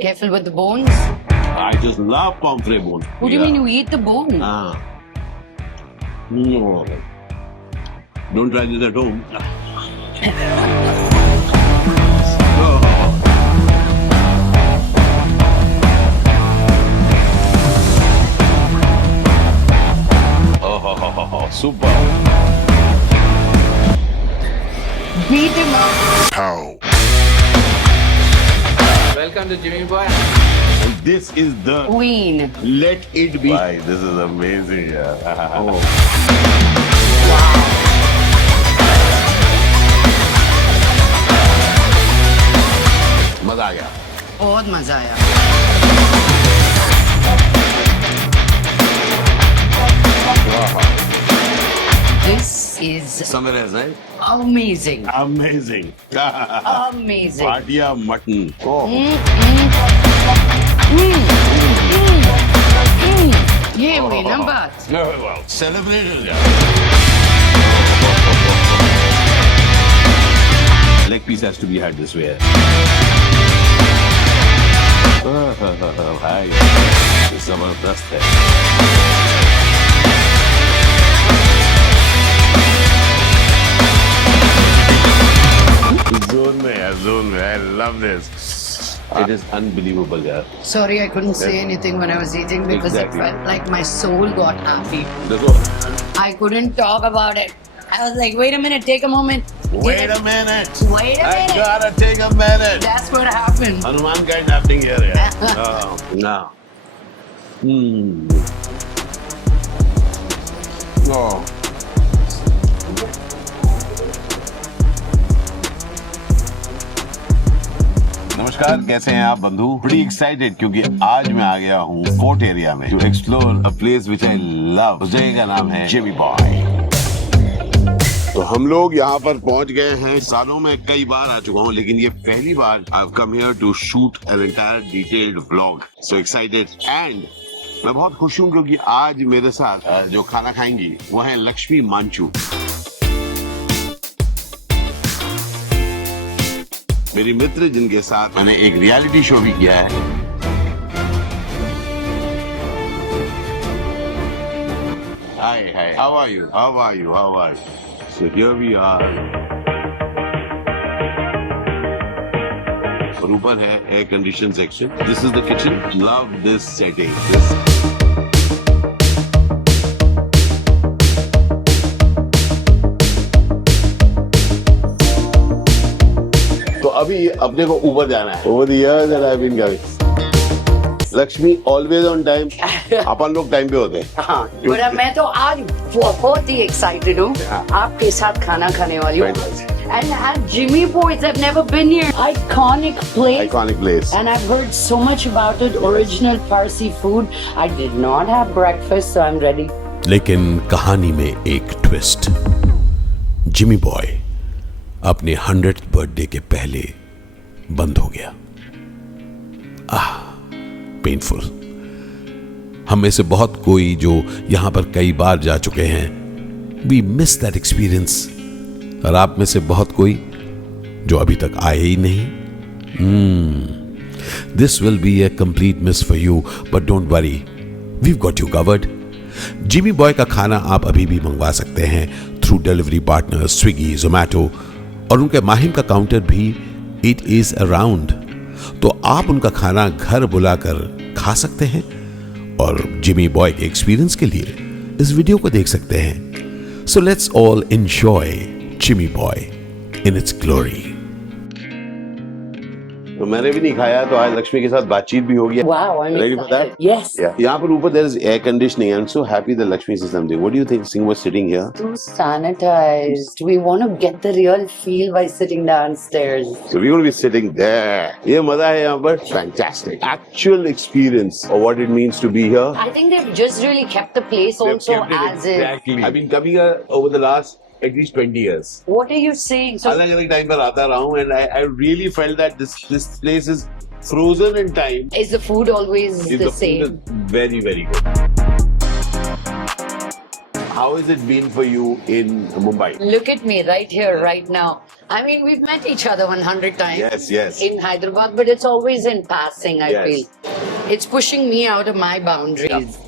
Careful with the bones. I just love pomfret bone. What do you mean you eat the bone? Ah. No. Don't try this at home. Oh, super. Beat him up. Pow. Welcome to Jimmy Boy. And this is the Queen. Let It Be. Why, this is amazing. Yeah. Oh. मजा आ गया. बहुत मजा आया. This is Somewhere else, right? amazing. Amazing. Amazing. Patia mutton. Oh. ये हुई ना बात. Well, celebration. Leg piece has to be had this way. भाई जबरदस्त है. Zone में. I love this. It is unbelievable, yaar. Sorry, I couldn't say anything when I was eating because Exactly. it felt like my soul got happy. देखो. I couldn't talk about it. I was like, wait a minute, take a moment. Wait a minute. Wait a I minute. gotta take a minute. That's what happened. Hanuman guy is happening here. Yeah. Oh, no. Oh. नमस्कार, कैसे हैं आप बंधु? बड़ी excited क्योंकि आज मैं आ गया हूँ फोर्ट एरिया में to explore a place which I love. उस जगह का नाम है जिमी बॉय. तो हम लोग यहाँ पर पहुँच गए हैं. सालों में कई बार आ चुका हूँ लेकिन ये पहली बार I have come here to shoot an entire detailed vlog. So excited and मैं बहुत खुश हूँ क्योंकि आज मेरे साथ जो खाना खाएंगी वो है लक्ष्मी मांचू. मेरी मित्र जिनके साथ मैंने एक रियलिटी शो भी किया है. Hi, how are you? So here we are. और ऊपर है air condition section. This is the kitchen. Love this setting. तो अभी अपने को ऊपर जाना है. Over the years that I've been going. Lakshmi always on time. अपन लोग टाइम पे होते हैं. हाँ, पर मैं तो आज बहुत ही एक्साइटेड हूँ आपके साथ खाना खाने वाली हूँ. And at Jimmy Boy's, I've never been here. Iconic place. And I've heard so much about it. Original Parsi food. I did not have breakfast, so I'm ready. लेकिन कहानी में एक ट्विस्ट. जिमी बॉय अपने 100th birthday के पहले बंद हो गया. पेनफुल. हम में से बहुत कोई जो यहां पर कई बार जा चुके हैं, वी मिस दैट एक्सपीरियंस. और आप में से बहुत कोई जो अभी तक आए ही नहीं. This will be A complete miss for you, but don't worry, we've got you covered. Jimmy boy का खाना आप अभी भी मंगवा सकते हैं through delivery partner Swiggy, Zomato, और उनके माहिम का काउंटर भी इट इज अराउंड. तो आप उनका खाना घर बुलाकर खा सकते हैं और जिमी बॉय के एक्सपीरियंस के लिए इस वीडियो को देख सकते हैं. So let's all enjoy Jimmy boy in its glory. तो मैंने भी नहीं खाया तो आज लक्ष्मी के साथ बातचीत भी होगी. Wow, I'm Ready for excited. that? Yes. यहाँ पर ऊपर there is air conditioning. I'm so happy that Lakshmi said something. What do you think seeing was sitting here? Too sanitized. We want to get the real feel by sitting downstairs. So we're going to be sitting there. ये मजा है यहाँ पर. Fantastic. Actual experience of what it means to be here. I think they've just really kept the place also as is. Exactly. I've been coming here over the last at least 20 years. What are you saying? So अलग-अलग time पर आता रहा हूँ and I really felt that this place is frozen in time. is the food always the The same? food is very, very good. how has it been for you in Mumbai? Look at me right here, right now. I mean, we've met each other 100 times. Yes. In Hyderabad, but it's always in passing, I Yes. feel. It's pushing me out of my boundaries.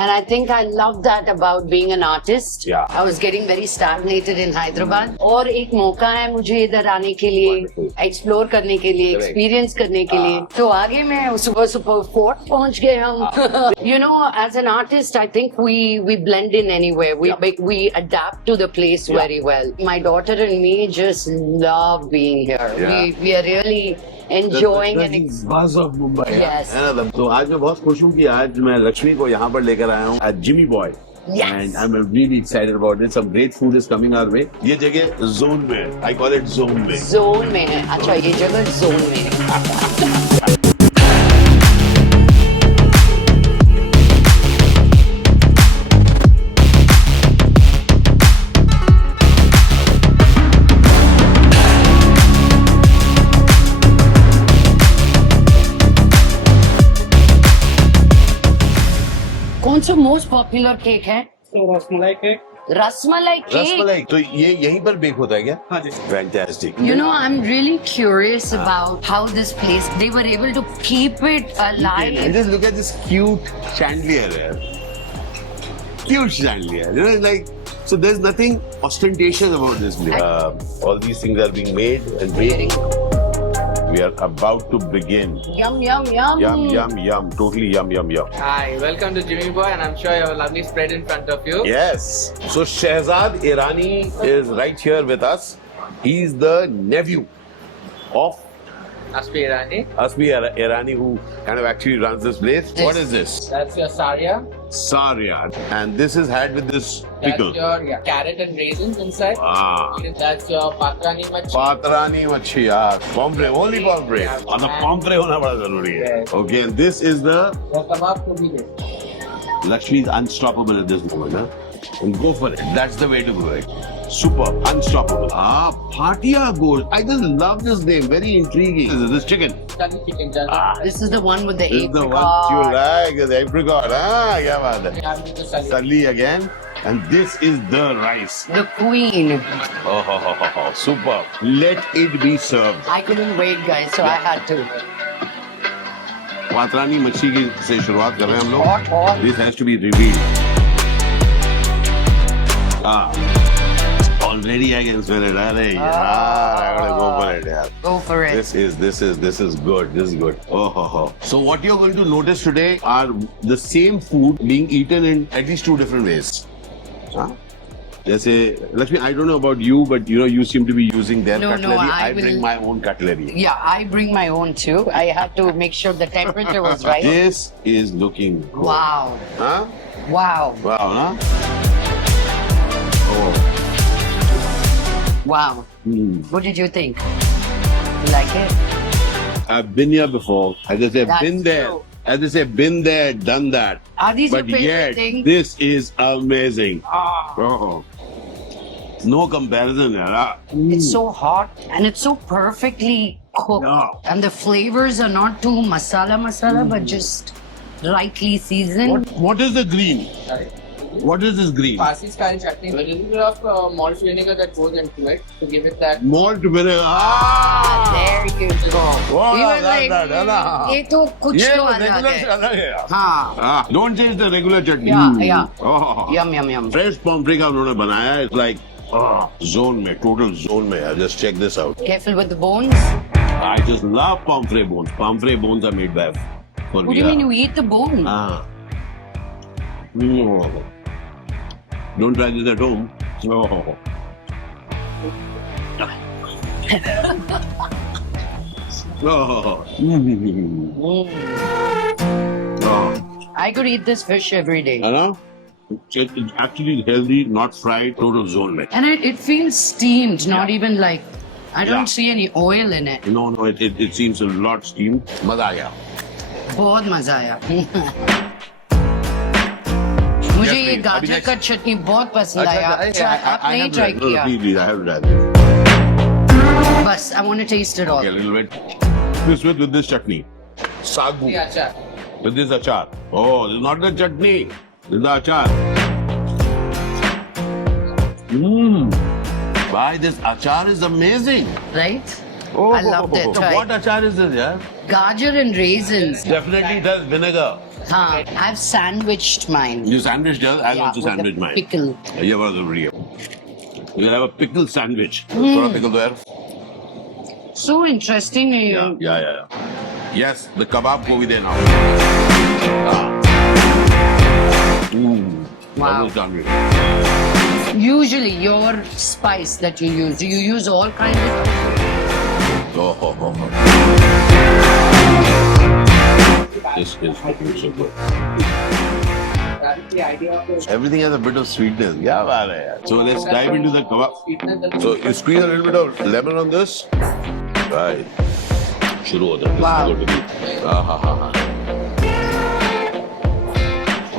And I think I love that about being an artist. Yeah. I was getting very stagnated in Hyderabad. और एक मौका है मुझे इधर आने के लिए, Wonderful. Explore करने के लिए, Correct. एक्सपीरियंस करने के लिए. तो आगे मैं सुपर फोर्ट पहुंच गए हम. You know, as an artist, I think we blend in anywhere. We adapt to the place Yeah. very well. My daughter and me just love being here. Yeah. We are really enjoying and buzz of Mumbai. Yes. है ना? तो आज मैं बहुत खुश हूँ कि आज मैं लक्ष्मी को यहाँ पर लेकर आया हूँ at Jimmy Boy. Yes. And I'm really excited about it. Some great food is coming our way. ये जगह जोन में है. I call it zone में. जोन में है. अच्छा, ये जगह जोन में है. कौन सा मोस्ट पॉपुलर केक है? रसमलाई केक। रसमलाई केक. रसमलाई. तो ये यहीं पर बेक होता है क्या? हाँ जी। Fantastic. You know, I'm really curious about how this place, they were able to keep it And alive. just look at this cute chandelier here. Cute chandelier. You know, it's like, so there's nothing ostentatious about this place. All these things are being made and baked. We are about to begin. Yum, yum, yum. Yum, yum, yum. Totally yum, yum, yum. Hi, welcome to Jimmy Boy, and I'm sure you have a lovely spread in front of you. Yes. So Shehzad Irani is right here with us. He's the nephew of Aspi Irani. Asmi Irani, who kind of actually runs this place. What is this? That's your saria. Saria. And this is had with this pickle. That's your carrot and raisins inside. Ah. That's your patrani machi. Patrani मच्छी यार pomfret, only pomfret. Yeah. मतलब pomfret होना बड़ा जरूरी है. Yes. Okay, and this is the The kebab puri dish. Lakshmi's unstoppable at this moment, huh? And go for it. That's the way to do it. Super, unstoppable. Ah, Bhatia Gold. I just love this name. Very intriguing. This chicken. Curry chicken just. Ah, This is the one with the this is the apricot. one you like. The apricot. Ah, क्या बात है. Yeah, with the sali. Salli again. And this is the rice. The queen. Oh, super. Let it be served. I couldn't wait, guys, so I had to. Patrani मच्छी की से शुरुआत कर रहे हैं हम लोग. Hot, hot. This has to be revealed. Ah. Already I can smell it. अरे यार, I gotta go for it, यार. Go for it. This is good. This is good. Oh. So what you're going to notice today are the same food being eaten in at least two different ways. Huh? जैसे Lakshmi, I don't know about you, but you know you seem to be using their No, cutlery. I bring will- my own cutlery. Yeah, I bring my own too. I had to make sure the temperature was right. This is looking good. Wow. Huh? Wow. Wow, huh? Oh. Wow. Hmm. What did you think? You like it? I've been here before. As I say, That's been there. true. As I say, been there, done that. Are these But your favorite yet, things? this is amazing. Ah, Oh. No comparison, yaar. it's so hot and it's so perfectly cooked. Yeah. And the flavors are not too masala, but just rightly seasoned. What is the green? Sorry. What is this green? Parsi style chutney. A little bit of malt vinegar that goes into it to give it that. Malt vinegar. Ah, there you go. Wow, You were that, like, that. ये तो कुछ ये तो तो अलग regular से है. अलग है यार. हाँ. Don't change the regular chutney. Yeah. Oh. Yum, yum, yum. Fresh pomfret का उन्होंने बनाया है. It's like zone में, total zone में. Just check this out. Careful with the bones. I just love pomfret bones. Pomfret bones are made by What do you mean you eat the bone? Ah. Mm. Don't try this at home. Oh. Oh. Oh. I could eat this fish every day. You know? It's actually healthy, not fried, total zone mein. And it feels steamed, not even like, I don't Yeah. see any oil in it. No, it seems a lot steamed. Maza aa gaya. बहुत मजा आया. मुझे ये please. गाजर अभी का चटनी बहुत पसंद आया. आप नहीं ट्राई No, किया? please, I have tried this. बस, I want to taste it all. Okay, a little bit. This with this chutney. Sagu. Yeah, sure. With this achar. Oh, this is not the chutney. This is the achar. Bhai, this achar is amazing. Right? Oh, I loved it. So what achar is this, yeah? Gajar and raisins. Definitely does vinegar. I've sandwiched mine. You sandwiched yours? I've also with a sandwiched mine. Pickle. ये बड़ा जरूरी है. You'll have a pickle sandwich. थोड़ा pickle दो यार. So interesting. Yeah. Yes, the kebab go with there now. Wow. Almost done with it. Usually your spice that you use all kinds of. This is looking so good. That is the idea of the Everything has a bit of sweetness. Yeah, baat hai yaar. So let's dive into the kebab. sweetness that So you squeeze a little bit of lemon on this. Right. Shuru hota hai. Wow. This is good to be.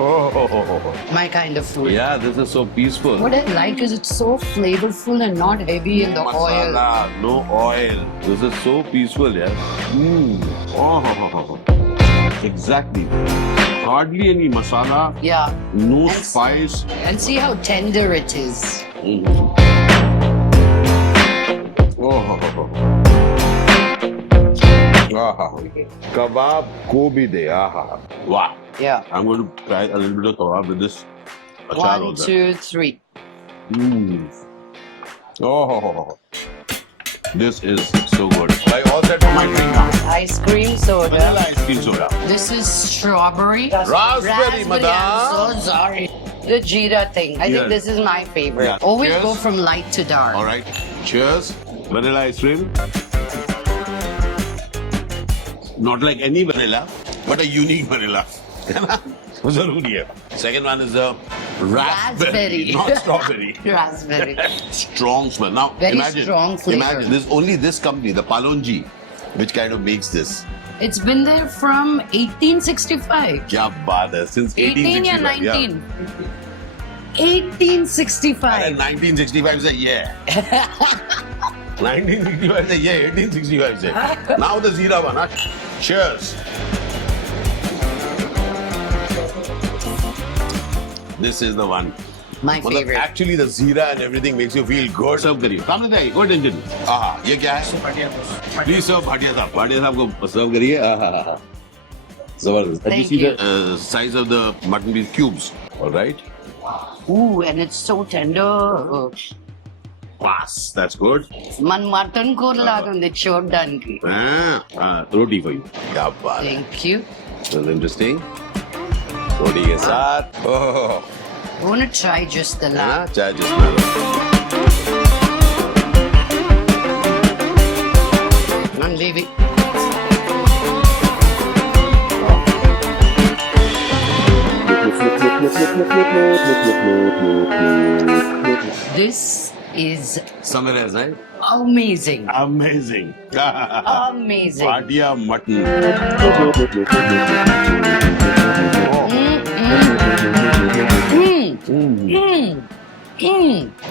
Oh. My kind of food. Yeah, this is so peaceful. What I like is it's so flavorful and not heavy in the oil. Masala, no oil. This is so peaceful, yeah. Oh. Exactly. Hardly any masala, Yeah. no And- spice. And see how tender it is. Kebab ko bhi de. Wow. Yeah. I'm going to try a little bit of kebab with this achar 1, also. 2, 3. Oh. This is so good. I all set for my drink now. Ice cream soda. Vanilla ice cream soda. This is strawberry. Raspberry, madam. I'm so sorry. The jeera thing. I Yeah. think this is my favorite. Yeah. Always Cheers. go from light to dark. All right. Cheers. Vanilla ice cream. Not like any vanilla, but a unique vanilla. Zaruri hai. Second one is the raspberry, not strawberry. Raspberry. Strong smell. Now Very imagine, strong flavor. imagine there's only this company, the Palonji, which kind of makes this. It's been there from 1865. Kya baat hai? Since 18 or 1865. 19? 1865. And 1965 say yeah. 1965 say yeah. 1865 say. Now the Zira one. Huh? Cheers. This is the one. My मतलब favorite. actually the Zira and everything makes you feel good. Serve करिए. सामने से आइए. Good engine. आहा. ये क्या है? Please serve Bhatia साहब. भाटिया साहब को serve करिए. आहा. जबरदस्त. And you Thank see you. the size of the mutton piece cubes. All right. Ooh, and it's so tender. Pass. That's good. Man mutton ko lagunde choddanki. Roti for you. क्या बात है. Thank you. That's interesting. रोटी के साथ. Oh. I want to try just the lamb. हाँ, चाय जिसमें. I'm leaving. This is Somewhere else, right? amazing. Amazing. Amazing. Bhatia mutton.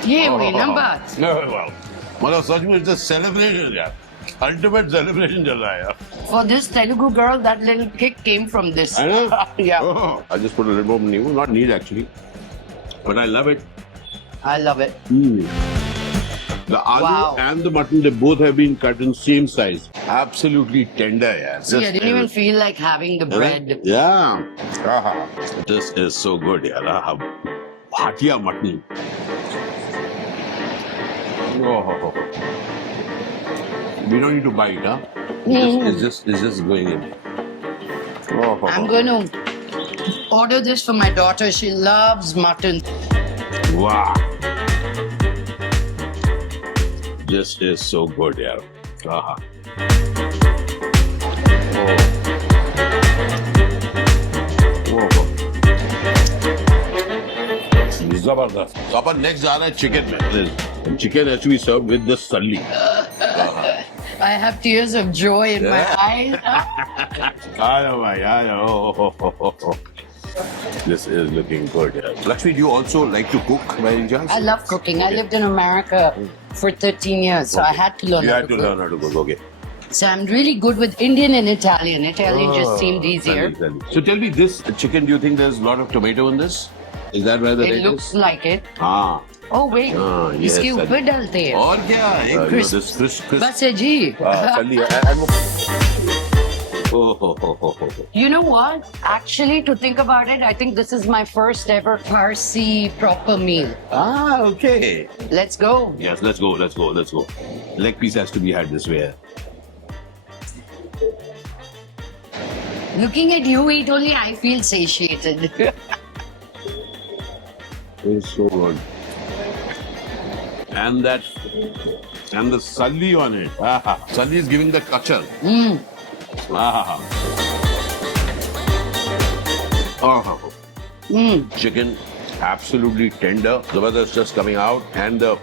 ये हुई ना बात. मतलब सच में it's a celebration यार. Ultimate celebration चल रहा है यार. For this Telugu girl, that little kick came from this. है ना? Yeah. Oh, I just put a little more new, not need actually, but I love it. I love it. The aloo Wow. and the mutton, they both have been cut in same size. Absolutely tender, yeah. See, I didn't even feel like having the bread. Yeah. This is so good, yeah. Bhatia mutton. Oh. We don't need to bite, huh? It's just going in. Oh. I'm going to order this for my daughter. She loves mutton. Wow. This is so good, yeah. Oh. Zabardast. So upon next जा रहा है chicken में. Chicken has to be served with the salli. I have tears of joy in my eyes. Aaya bhai, aaya. This is looking good. Yeah. Lakshmi, do you also like to cook by any chance? I love cooking. I lived in America for 13 years, so I had to learn You how had to to cook. learn how to cook, okay. So I'm really good with Indian and Italian. Italian just seemed easier. Salli. So tell me, this chicken, do you think there's a lot of tomato in this? Is that where the It red looks is? like it. Ah. Oh wait, हाँ, ये इसके सली। ऊपर डालते हैं। और क्या एक Crisp. this crisp बस है जी। सली Oh. You know what? Actually, to think about it, I think this is my first ever Parsi proper meal. Ah, okay. Let's go. Yes, let's go. Leg piece has to be had this way. Looking at you eat only, I feel satiated. It's so good. And the salli on it. Salli is giving the culture. Chicken absolutely tender. Zabardast just coming out, and the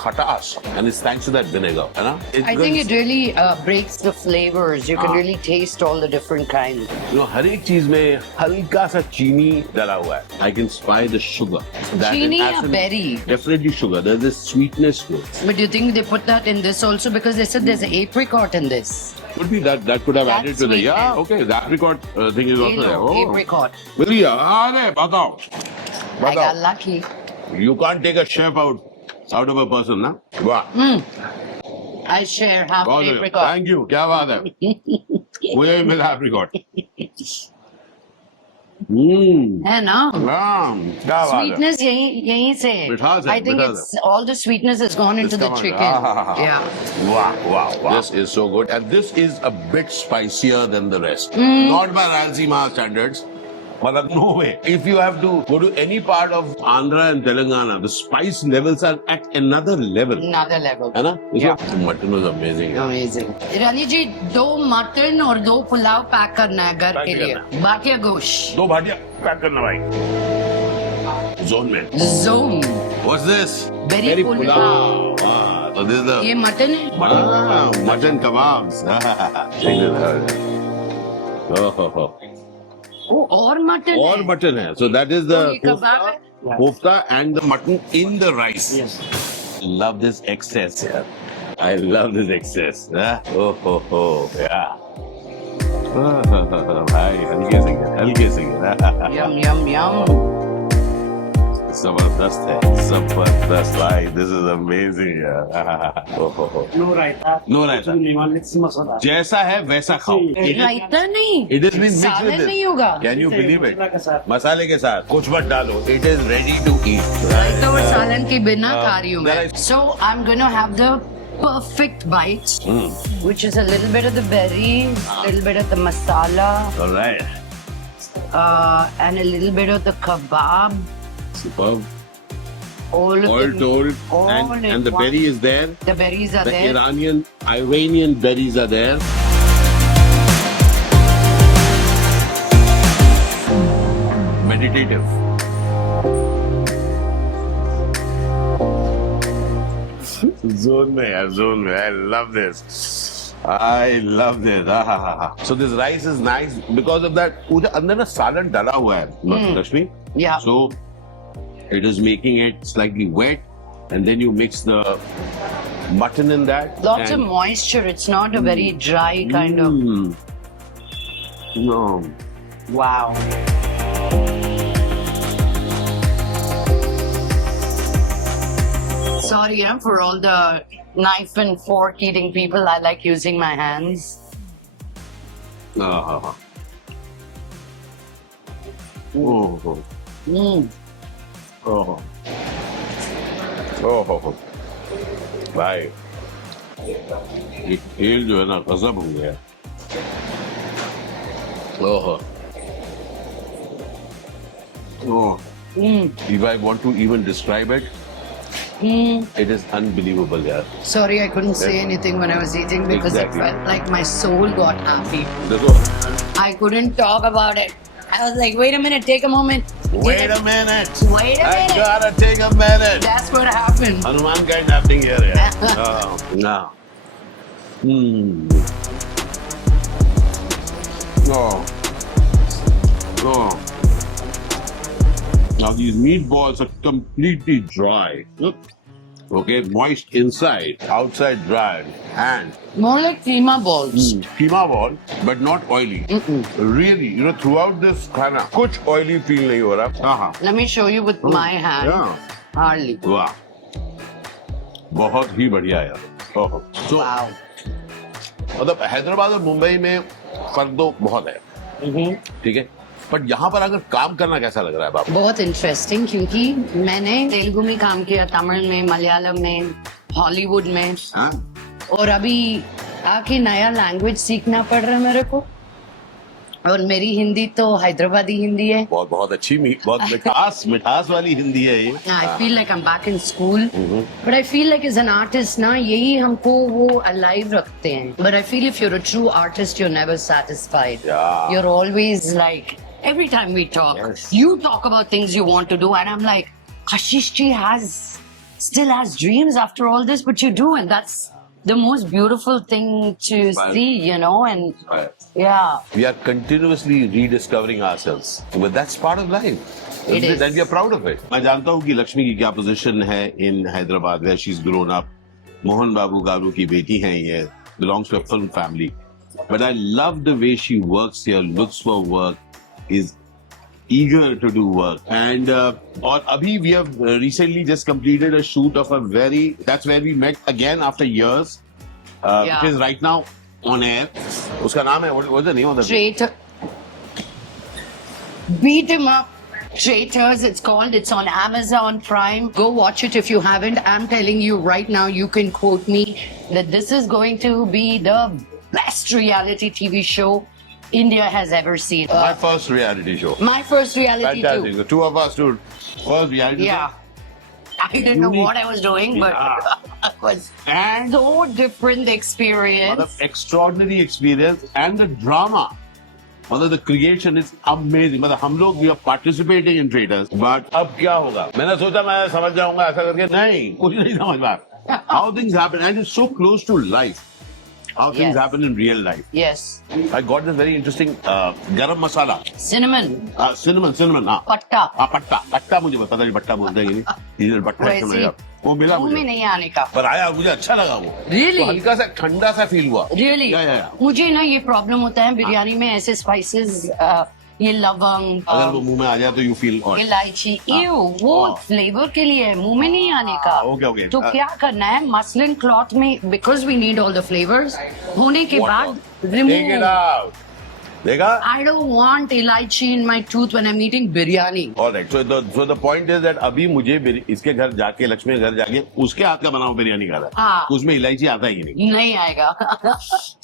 khatas, and it's thanks to that vinegar, है ना? I think it really breaks the flavors. You can really taste all the different kinds. You know, हर एक चीज में हल्का सा चीनी डाला हुआ है. I can spy the sugar. That Chini is or absolutely- berry? Definitely sugar. There's this sweetness to it. But do you think they put that in this also because they said there's apricot in this? Could be that could have That's added to the sweetness. okay. The apricot thing is also there. Yellow, apricot. Bhaiya, अरे बताओ. I got lucky. You can't take a chef out of a person, na? Wow. I share half बहुत बढ़िया. apricot. Thank you. क्या बात है? मुझे भी मिला apricot. है ना? क्या बात है? Sweetness यहीं से है. मिठास है, I think मिठास it's all the sweetness has gone into the come on. chicken. Yeah. Wow. This is so good. And this is a bit spicier than the rest. Not by Rayalaseema standards. But no way. If you have to go to any part of Andhra and Telangana, the spice levels are at another level. Another level. है ना? Yeah. The mutton was amazing. Amazing. Rani ji 2 mutton और 2 pulao pack करना है घर pack के लिए. करना बाकिया गोश्त. 2 भाटिया पैक करना भाई. Zone में. Zone. What's this? Berry pulao. So this is the ये मटन है. mutton kebabs. Check this out. Oh. वो और मटन और है. मटन है. So that is the ये कबाब है. kofta and the mutton in the rice. Yes. Love this excess. Yeah. I love this excess. Yeah. भाई हल्के से Yum yum yum. जबरदस्त है. जबरदस्त भाई. This is amazing. No raita. No raita. Let's masala. जैसा है वैसा खाओ. रायता नहीं. It has been mixed सालन with नहीं it. होगा. Can you believe it? मसाला के साथ. मसाले के साथ कुछ मत डालो. It is ready to eat. रायता और सालन के बिना खा रही हूँ मैं. there is- So I'm gonna have the perfect bite, which is a little bit of the berry, a little bit of the masala, All right. and a little bit of the kebab. Superb. All of All them- told, all and in the one. berry is there. The berries are The there. Iranian berries are there. Meditative. Zone में यार, zone में. I love this. I love this. So this rice is nice because of that. उधर अंदर ना सालन डाला हुआ है, Lakshmi. Yeah. So it is making it slightly wet, and then you mix the mutton in that. Lots of and- moisture. It's not a very dry kind of. No. Wow. Sorry, for all the knife and fork eating people. I like using my hands. Oh. Mm. Oh. भाई ये खेल जो है ना गजब हो गया. Oh. If I want to even describe it, it is unbelievable, yeah. Sorry, I couldn't say anything when I was eating because Exactly. it felt like my soul got happy. देखो, I couldn't talk about it. I was like, wait a minute, take a moment. wait a minute. Wait a I minute. gotta take a minute. That's what happened. Hanuman kind happening here, yeah. No. Oh. Now these meatballs are completely dry. Okay, moist inside, outside dry, and More like keema balls. keema ball, but not oily. Really, throughout this कुछ oily feel नहीं हो रहा. Let me show you with my hand. Yeah. Hardly. Wow. बहुत ही बढ़िया यार। ओहो। So, Wow. मतलब हैदराबाद और मुंबई में फर्क तो बहुत है, ठीक है, बट यहाँ पर अगर काम करना कैसा लग रहा है बाबू? बहुत इंटरेस्टिंग, क्योंकि मैंने तेलुगु में काम किया, तमिल में, मलयालम में, हॉलीवुड में, हाँ? और अभी आके नया लैंग्वेज सीखना पड़ रहा है मेरे को। और मेरी हिंदी तो हैदराबादी हिंदी है। बहुत बहुत अच्छी, बहुत मिठास वाली हिंदी है ये। I feel like I'm back in school, but I feel like as an artist ना यही हमको वो alive रखते हैं। But I feel if you're a true artist, you're never satisfied. Yeah. You're always like, every time we talk, Yes. you talk about things you want to do, and I'm like, Kashish ji still has dreams after all this, but you do, and that's the most beautiful thing to Right. see, you know, and yeah. We are continuously rediscovering ourselves, but that's part of life. It is. And we are proud of it. मैं जानता हूँ कि लक्ष्मी की क्या position है in Hyderabad, where she's grown up. Mohan बाबू गारू की बेटी है ये, belongs to a film family. But I love the way she works here, looks for work, is eager to do work. And और अभी we have recently just completed a shoot of a that's where we met again after years, Yeah. which is right now on air. उसका नाम है, what's the name of the Traitor. Beat him up. Traitors, it's called. It's on Amazon Prime. Go watch it if you haven't. I'm telling you right now, you can quote me that this is going to be the best reality TV show India has ever seen. My first reality show. My first reality Fantastic. too. The two of us do first reality Yeah. I didn't know what I was doing, but it was And so different experience. मतलब extraordinary experience and the drama. मतलब the creation is amazing. मतलब हम लोग we are participating in Traitors, but अब क्या होगा? मैंने सोचा मैं समझ जाऊंगा ऐसा करके, नहीं, कुछ नहीं समझ पा। How things happen, and it's so close to life. How things Yes. happen in real life. Yes. I got this very interesting garam masala, Cinnamon. cinnamon, हाँ, Patta. पट्टा मुझे पता नहीं पट्टा बोलते हैं कि नहीं, इधर पट्टा वैसे समझ गया। वो मिला मुंह में मुझे, नहीं आने का। पर आया, मुझे अच्छा लगा वो। Really? तो हल्का सा ठंडा सा फील हुआ। Really? या। मुझे ना ये प्रॉब्लम होता है बिरयानी में, ऐसे स्पाइसेस, ये लवंग, अगर वो मुंह में आ जाए तो यू फील ऑड। इलायची, इव वो फ्लेवर के लिए है, मुंह में नहीं आने का। ओके। तो क्या करना है, मसलिन क्लॉथ में, because we need all the flavours, होने के बाद रिमूव। देखा? I don't want इलायची in my tooth when I'm eating biryani. Alright, so the point is that अभी मुझे इसके घर जाके, लक्ष्मी के घर जाके, उसके हाथ का बना हुआ बिरयानी खा रहा है। हाँ। उसमें इलायची आता ही नहीं। नहीं आएगा।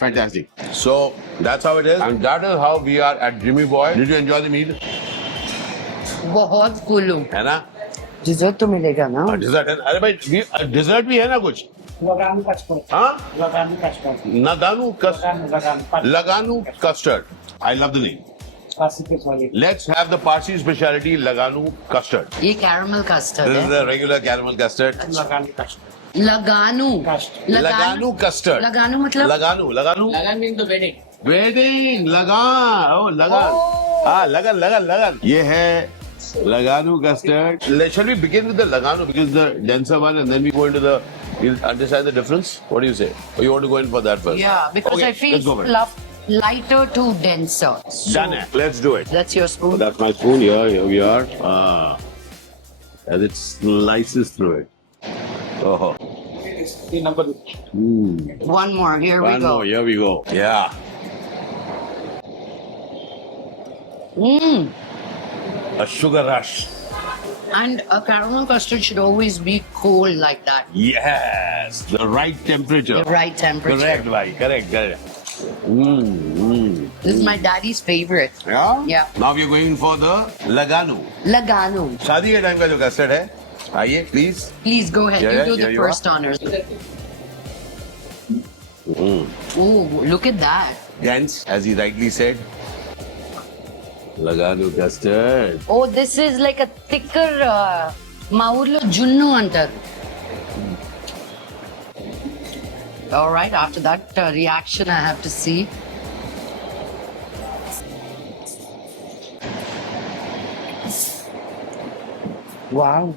Fantastic. So that's how it is, and that is how we are at Jimmy Boy. Did you enjoy the meal? बहुत कुल हूँ। है ना? डिजर्ट तो मिलेगा ना? डिजर्ट है, अरे भाई डिजर्ट भी है ना कुछ? Laganu custard. हाँ? Laganu custard. Laganu custard. I love the name. Classic wali. Let's have the Parsi specialty Laganu custard. ये कैरमल कस्टर्ड This is है। the regular caramel custard. Laganu custard. लगानू। Custard. लगानू custard. लगानू मतलब? लगानू Lagan means the wedding. Wedding लगान, ओ लगान, हाँ लगन ये है लगानू custard. Shall we begin with the Laganu because the denser one, and then we go into the, you understand the difference? What do you say? Or you want to go in for that first? Yeah, because Okay, I feel let's go for it. lighter to denser. So, Done it. Let's do it. that's your spoon. That's my spoon. Here we are. As it slices through it. Oh. The number. One more. Here we One go. more. Here we go. Yeah. Mm. A sugar rush. And a caramel custard should always be cold like that. Yes. The right temperature. The right temperature. Correct, bhai. Correct. This is my daddy's favorite. Yeah? Yeah. Now we are going for the Laganu. Laganu. शादी के time का जो custard है, आइए please. Please go ahead. Yeah, you do yeah, the you first honors. Oh, look at that. Gents, as he rightly said, Laganu custard. Oh, this is like a thicker Maurlo Junnu antar. All right, after that reaction, I have to see. Wow.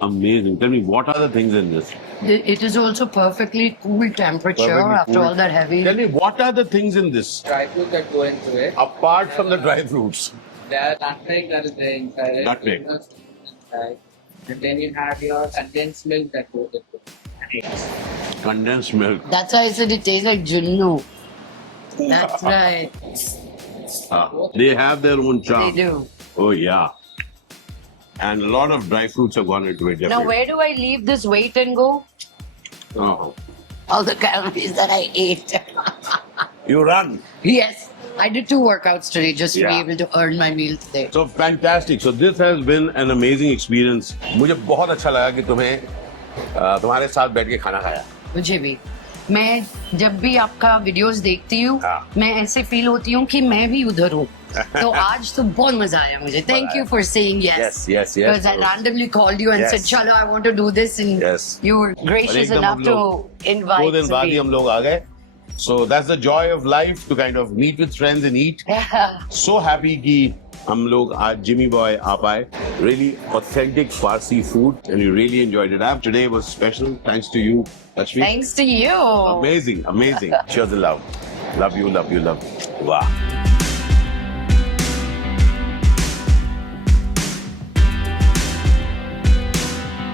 Amazing. Tell me, what are the things in this? It is also perfectly cool temperature Perfectly after cool. all that heavy. Tell me, what are the things in this? Dry fruits that go into it. Apart from the dry fruits. There are nutmeg that is there inside it. Nutmeg. Inside. And then you have your condensed milk that goes into it. Condensed milk. That's why I said it tastes like Junnu. That's right. They have their own charm. They do. Oh yeah. And a lot of dry fruits have gone into it. Now, Definitely. where do I leave this weight and go? Oh. All the calories that I ate. You run. Yes. I did 2 workouts today just to be Yeah. able to earn my meal today. So fantastic. So this has been an amazing experience. मुझे बहुत अच्छा लगा कि तुम्हारे साथ बैठ के खाना खाया. मुझे भी. मैं जब भी आपका वीडियोस देखती हूँ हाँ. मैं ऐसे फील होती हूँ कि मैं भी उधर हूँ. तो आज तो बहुत मजा आया मुझे. Thank you for saying yes. Yes. Because I randomly called you and Yes. said, "Chalo, I want to do this," and Yes. you were और gracious एकदम enough हम to लोग invite 2 दिन बाद ही me. हम लोग आ गए. So that's the joy of life, to kind of meet with friends and eat. So happy कि हम लोग आज Jimmy Boy आ पाए. Really authentic Farsi food, and we really enjoyed it. Today was special, thanks to you, Ashmi. Thanks to you. Amazing. Cheers and love. Love you. Wow.